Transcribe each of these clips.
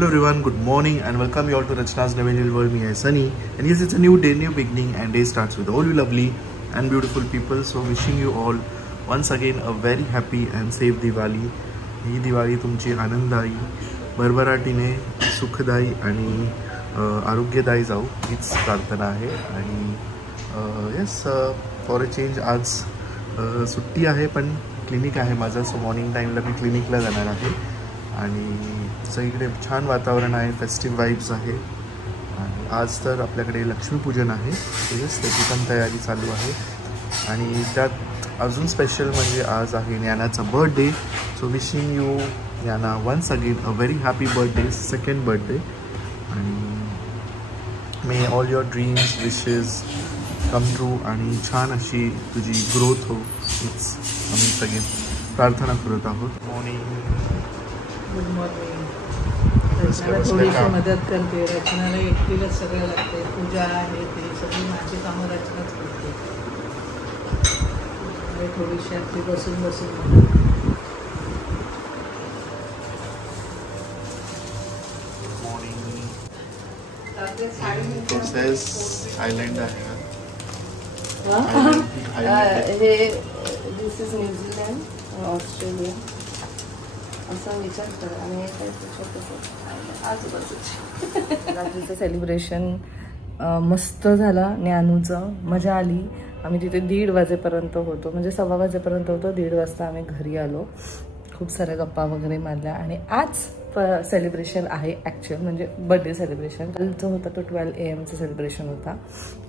Hello everyone, good morning and welcome you all to Rachna's Navy Little World. Me, Sunny, and yes, it's a new day, new beginning, and day starts with all you lovely and beautiful people. So wishing you all once again a very happy and safe Diwali. ही दिवाळी तुमची आनंददायी, भरभराटीने, सुखदायी आणि आरोग्यदायी जाऊ हीच प्रार्थना आहे. आणि yes, for a change आज सुट्टी आहे पण क्लिनिक आहे माझं. सो मॉर्निंग टाईमला मी क्लिनिकला जाणार आहे आणि सगळीकडे छान वातावरण आहे, फेस्टिव्ह वाईब्स आहे. आणि आज तर आपल्याकडे लक्ष्मीपूजन आहे. येस, त्याची पण तयारी चालू आहे. आणि त्यात अजून स्पेशल म्हणजे आज आहे ज्ञानाचा birthday. So wishing you Dnyana once again a very happy birthday, second birthday. आणि may all your dreams, wishes come true आणि छान अशी तुझी ग्रोथ हो, हीच आम्ही सगळे प्रार्थना करत आहोत. Good morning. रचनाला थोडीशी मदत करते. रचनाला एकटीलाच सगळं लागते. पूजा आहे ते सगळी माझी कामं रचनाच करते. थोडीशी आपली बसून आयलँड आहे. दिस इज न्यूझीलँड, ऑस्ट्रेलिया असा विचार करा. आणि आजूबाजूचे रात्रीचं सेलिब्रेशन मस्त झाला. ज्ञानूचं मजा आली. आम्ही तिथे 1:30 वाजेपर्यंत होतो, म्हणजे 1:15 वाजेपर्यंत होतो. 1:30 वाजता आम्ही घरी आलो. खूप साऱ्या गप्पा वगैरे मारल्या. आणि आज सेलिब्रेशन आहे ॲक्च्युअल, म्हणजे बर्थडे सेलिब्रेशन. कालचं होतं तो 12 AM सेलिब्रेशन होता.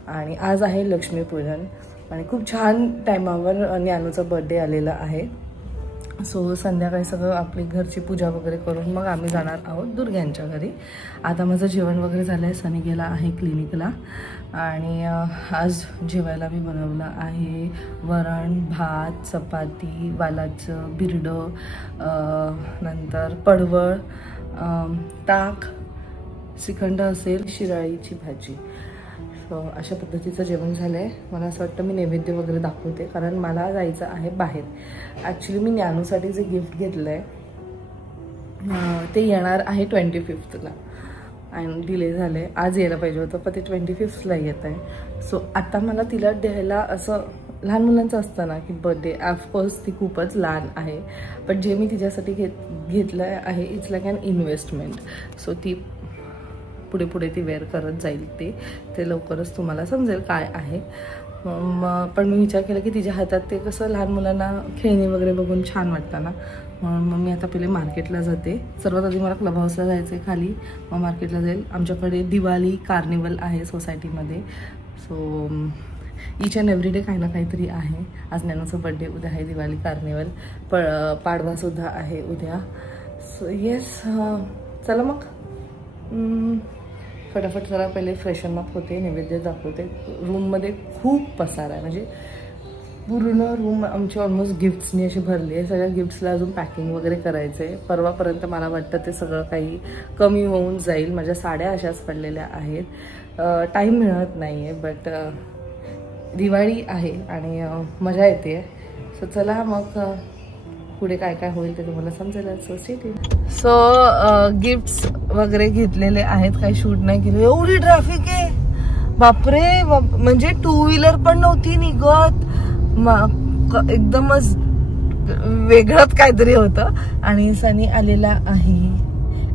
आणि आज आहे लक्ष्मीपूजन. आणि खूप छान टायमावर ज्ञानूचा बर्थडे आलेला आहे. सो संध्याकाळी सगळं आपली घरची पूजा वगैरे करून मग आम्ही जाणार आहोत दुर्ग्यांच्या घरी. आता माझं जेवण वगैरे झालं आहे. सनी गेला आहे क्लिनिकला. आणि आज जेवायला मी बनवलं आहे वरण, भात, चपाती, वालाचं बिरडं, नंतर पडवळ, ताक, श्रीखंड असेल, शिराळीची भाजी. अशा पद्धतीचं जेवण झालं आहे. मला असं वाटतं मी नैवेद्य वगैरे दाखवते, कारण मला जायचं आहे बाहेर. ॲक्च्युली मी ज्ञानूसाठी जे गिफ्ट घेतलं आहे ते येणार आहे 25th आणि डिले झालं आहे. आज यायला पाहिजे होतं पण ते 25th येत आहे. सो आता मला तिला द्यायला, असं लहान मुलांचं असतं ना की बर्थडे, ऑफकोर्स ती खूपच लहान आहे, पण जे मी तिच्यासाठी घेतलं आहे it's like an investment. So ती पुढे ती वेअर करत जाईल. ते लवकरच तुम्हाला समजेल काय आहे. पण मी विचार केला की तिच्या हातात ते कसं लहान मुलांना खेळणी वगैरे बघून छान वाटतं ना. मग मी आता पहिले मार्केटला जाते. सर्वात आधी मला क्लब हाऊसला जायचं आहे खाली, मग मार्केटला जाईल. आमच्याकडे दिवाळी कार्निवल आहे सोसायटीमध्ये. So each and every day काही ना काहीतरी आहे. आज ज्ञानूचा बर्थडे, उद्या आहे दिवाळी कार्निवल, पाडवासुद्धा आहे उद्या. सो येस, चला मग फटाफट जरा पहिले फ्रेशन अप होते, नैवेद्य दाखवते. रूममध्ये खूप पसार आहे, म्हणजे पूर्ण रूम आमची ऑलमोस्ट गिफ्ट्सनी अशी भरली आहे. सगळ्या गिफ्ट्सला अजून पॅकिंग वगैरे करायचं आहे. परवापर्यंत मला वाटतं ते सगळं काही कमी होऊन जाईल. माझ्या साड्या अशाच पडलेल्या आहेत. टाईम मिळत नाही आहे, बट दिवाळी आहे आणि मजा येते. सो चला मग पुढे काय काय होईल ते तुम्हाला समजेल. सो गिफ्ट्स वगैरे घेतलेले आहेत, काही शूट नाही केलं. एवढी ट्रॅफिक आहे बापरे, म्हणजे 2 व्हीलर पण नव्हती निघत. एकदमच वेगळंच काहीतरी होतं. आणि सनी आलेला आहे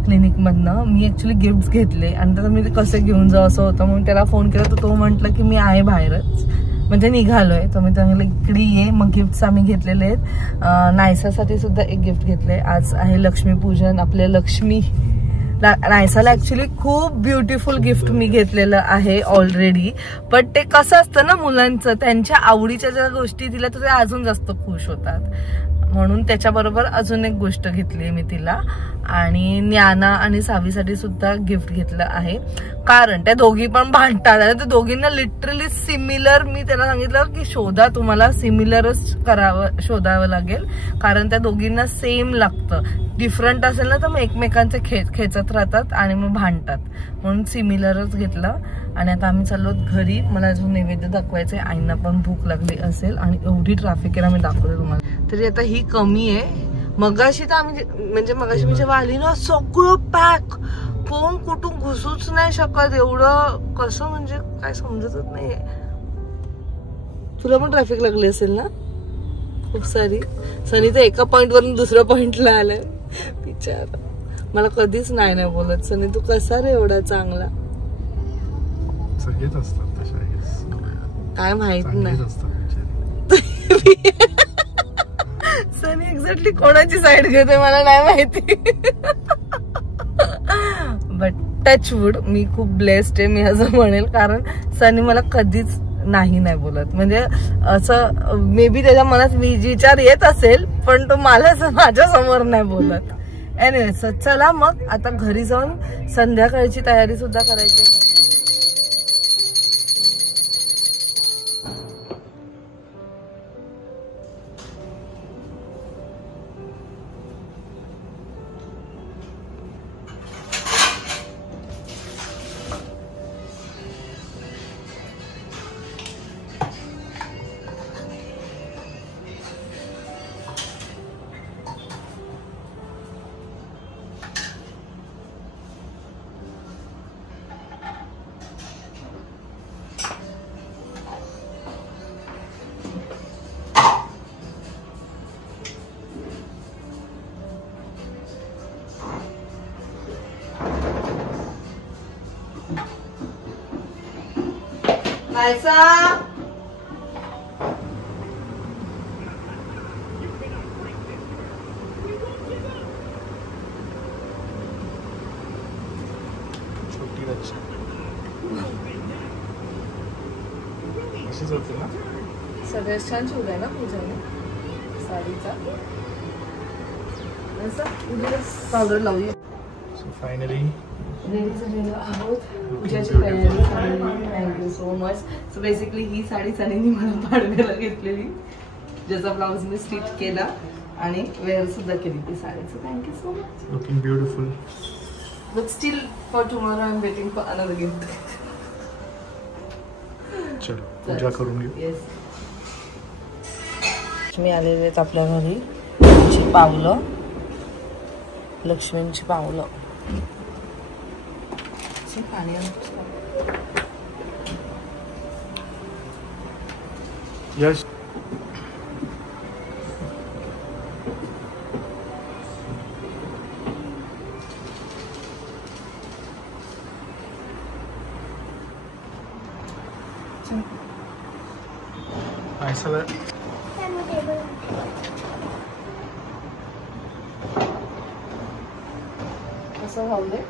क्लिनिकमधनं. मी ॲक्च्युली गिफ्ट्स घेतले आणि तर मी ते कसे घेऊन जाऊ असं होतं, म्हणून त्याला फोन केला तर तो म्हटलं की मी आहे बाहेरच, म्हणजे निघालोय. तर मी चांगलं इकडे ये. मग गिफ्ट्स आम्ही घेतलेले आहेत. नायसासाठी सुद्धा एक गिफ्ट घेतलंय. आज आहे लक्ष्मीपूजन. आपल्या लक्ष्मी नायसाला ॲक्च्युली खूप ब्युटिफुल गिफ्ट मी घेतलेलं आहे ऑलरेडी. पण ते कसं असतं ना मुलांचं, त्यांच्या आवडीच्या ज्या गोष्टी दिल्या तर ते अजून जास्त खुश होतात. म्हणून त्याच्याबरोबर अजून एक गोष्ट घेतली मी तिला. आणि ज्ञाना आणि सावीसाठी सुद्धा गिफ्ट घेतलं आहे, कारण त्या दोघी पण भांडतात. आणि त्या दोघींना लिटरली सिमिलर, मी त्यांना सांगितलं की शोधा, तुम्हाला सिमिलरच शोधावं लागेल, कारण त्या दोघींना सेम लागतं. डिफरंट असेल ना तर मग एकमेकांचे खेचत राहतात आणि मग भांडतात. म्हणून सिमिलरच घेतलं. आणि आता आम्ही चाललो घरी. मला अजून नैवेद्य दाखवायचंय. आईंना पण भूक लागली असेल आणि एवढी ट्रॅफिक आहे ना, मी दाखवते तुम्हाला. तरी आता ही कमी आहे. मगाशी तर आम्ही, म्हणजे मगाशी मी जेव्हा आली ना, सगळं पॅक, कोण कुठून घुसूच नाही शकत, एवढं कसं म्हणजे काय समजतच नाही. तुला पण ट्रॅफिक लागली असेल ना खूप सारी. सनी तर एका पॉइंट वरून दुसऱ्या पॉइंटला आलाय बिचारा. मला कधीच नाही बोलत. सनी तू कसा रे एवढा चांगला. सगळेच असतात काय माहित नाही. सनी एक्झॅक्टली कोणाची साईड घेते मला नाही माहिती. बट टचवूड मी खूप ब्लेस्ड आहे, मी असं म्हणेल. कारण सनी मला कधीच नाही बोलत. म्हणजे असं मे बी त्याच्या मनात विचार येत असेल, पण तो मला माझ्या समोर नाही बोलत. एनिवेज चला मग आता घरी जाऊन संध्याकाळची तयारी सुद्धा करायची. ऐसा छोटी रक्षा अशीच होती ना. सगळ्यात छान शिवलाय ना पूजाने साडीचा. पावडर लावूया. सो फायनली रेडी झालेलो आहोत पूजाची तयारी. Thank you so much. So basically ही साडी सनीने मला पाडव्याला घेतलेली, ज्याचा ब्लाउज मी स्टिच केला आणि वेअर सुद्धा केली ती साडीचं. Thank you so much. Looking beautiful. But still for tomorrow I am waiting for another gift. चलो पूजा करून घेऊ. येस. लक्ष्मी आलेले आहेत आपल्या घरी. त्यांची पावलं, लक्ष्मींची पावलं. पाणी यश ऐसा कसं घालले.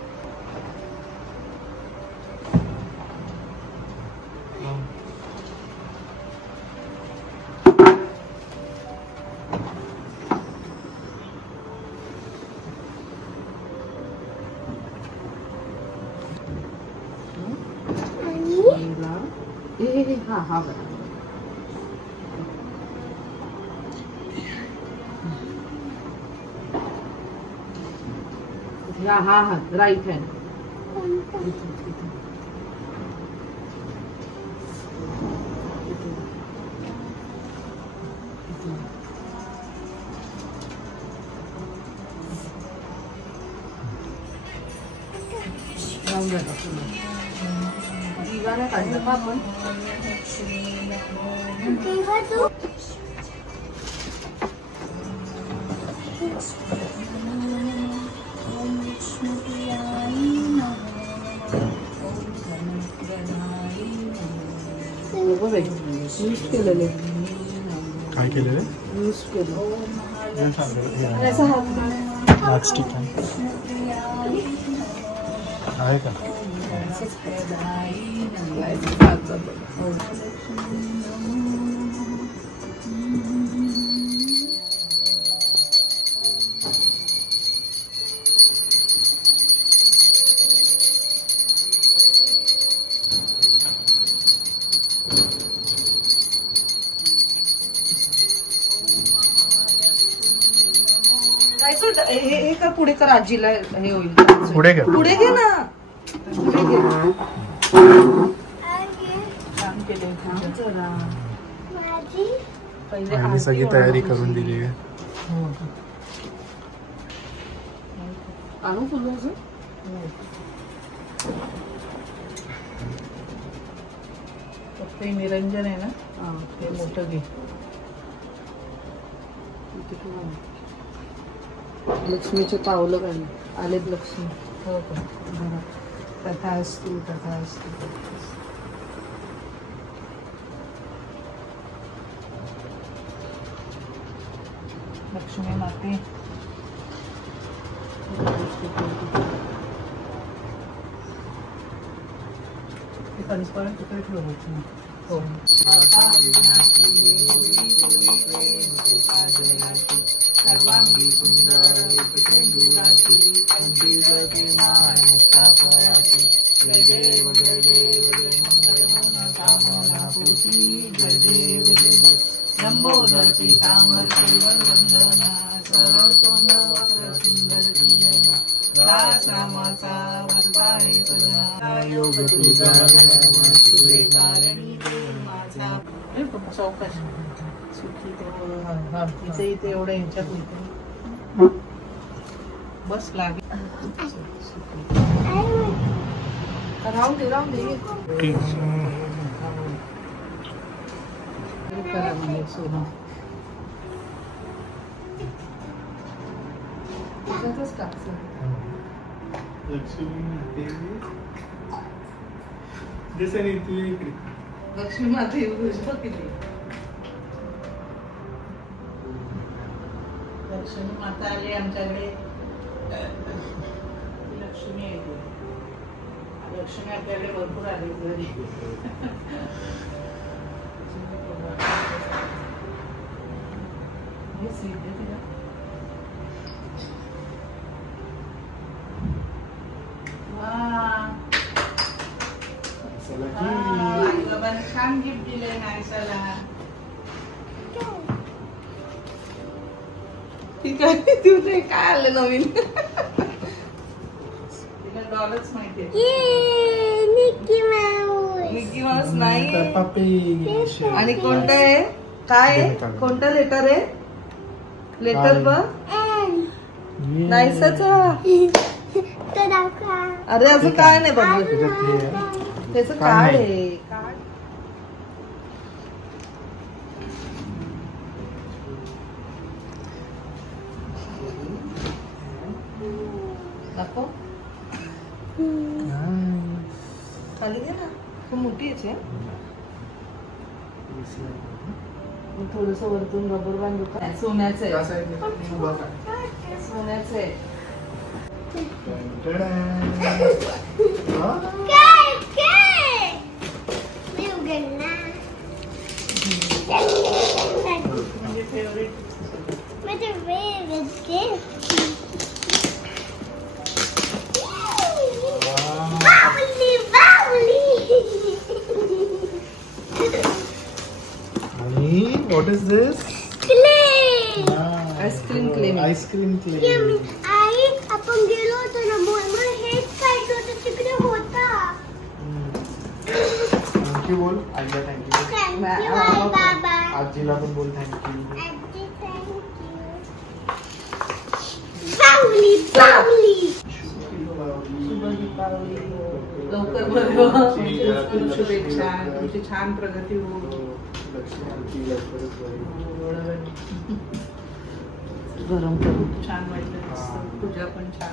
हा हा बरं. हा हा हा राईट हँड. दिवाना काढलं का आपण. यूज केलेले. काय केलेले. यूज केलं. आहे का. हे का पुढे कर. आजीला हे होईल. पुढे घे. पुढे घे ना. पुढे घे. पहिले सगळी तयारी करून दिली आहे. आणू फुलं अजून. फक्त हे निरंजन आहे ना, ते मोठं घे. लक्ष्मीचे पावलं काही आलेत लक्ष्मी. हो का? कथा असतो, कथा असतो. लक्ष्मी माते ट्रान्सपरंट तिकडे ठेवायची. हो. सर्वांगी सुंदर रूपचेंदुराची कंठीलती माय मुक्ताफळाची जय देव जय देव जय मंगल कामना पूर्ती जय देव जय देव लंबोदर पीतांबर वंदना सरळ सोंदर वक्र सुंदर दिलेला दास रामाचा वंदाय सजना योग तुझा सुरे कारणी देव माझा. चौकश सुखी इथे इथे एवढं यांच्यात इथे बस लागेल. राहून दे करा म्हणजे सोनं लक्ष्मी माता किती लक्ष्मी माता आली आमच्याकडे. लक्ष्मी आहे, लक्ष्मी आपल्याकडे भरपूर आली घरी. आई बाबांनी छान गिफ्ट दिलंय नायसाला. ठीक आहे, तुझे काय आलं नवीन? तिला डॉलच माहितीये. मिकी माऊस नाही. आणि कोणतं आहे? काय आहे? कोणतं लेटर आहे? लेटर बघ. नाहीसच. अरे असं काय नाही बघ, त्याचं कार्ड आहे. दाखव खाली दे ना, खूप मोठी आहे. थोडस वरतून रबर बांधू का? सोन्याचं आहे, सोन्याचं आहे. What is this? Clay. Ice cream clay. Ice cream clay. आई आपण गेलो होतो ना, मग हेच खायचं होतं तिकडे होता. थँक्यू बोल आईला. थँक्यू बाबा. आजीला पण बोल थँक्यू. आजी थँक्यू. बावली बावली. शुभ दीपावली. लवकर बघ. शुभेच्छा. तुमची छान प्रगती हो. गरम करू. छान वाटलं. पूजा पण छान.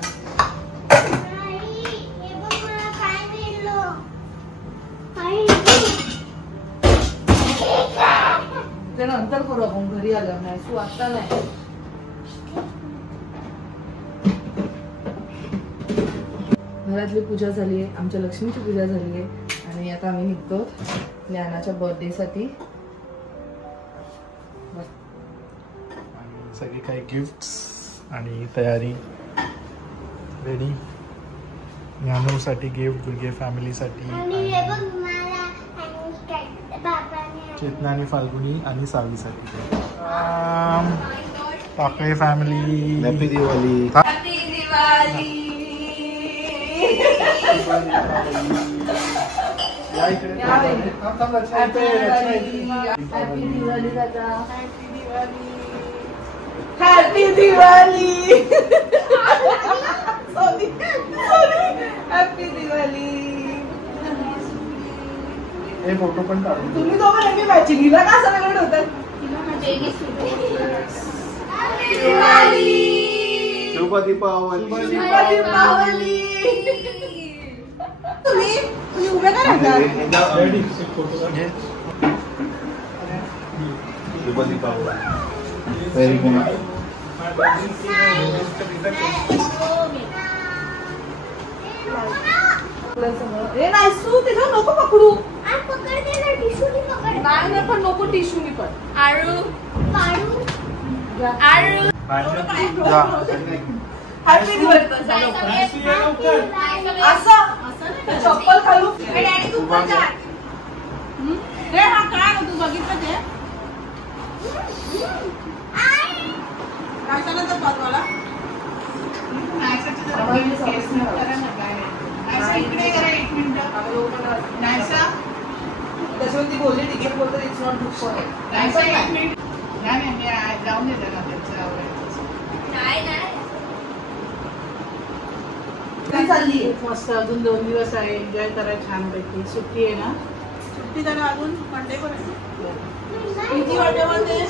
ते नंतर करू आपण घरी आलं नाही. तू आता नाही. घरातली पूजा झाली आहे, आमच्या लक्ष्मीची पूजा झाली आहे आणि आता आम्ही निघतो ज्ञानाच्या बर्थडे साठी. सगळी काही गिफ्ट्स आणि तयारी रेडी. ज्ञानूसाठी गिफ्ट, दुर्गे फॅमिलीसाठी, चेतना आणि फाल्गुनी आणि सावीसाठी. Takale family happy Diwali. Happy Diwali. Happy Diwali दादा. हॅपी दिवाळी. हॅपी दिवाळी. हे फोटो पण काढून तुम्ही दोघं नेहमी मॅचिंग. हिला का असं वेगळं होतं? शुभ दीपावली. तुम्ही उभे का राहता? शुभ दीपावली. Very good. नाही सू त्याच्यावर नको पकडू. नाही पण नको टिश्यूनी पण. आळू हॅपी दिवाळी. असं चप्पल घालू. हा काय तू बघितलं ते तर पाचवाला इकडे करा 1 मिनिट. त्याच्यावर ती बोलली तिकीट बोलतो इट्स नॉट गुड फॉर नाही जाऊन देते ना त्याचं चालली. मस्त अजून 2 दिवस आहे. एन्जॉय करा छानपैकी. सुट्टी आहे ना. सुट्टी जरा अजून मंडे पण आहे. किती वाटेवर ते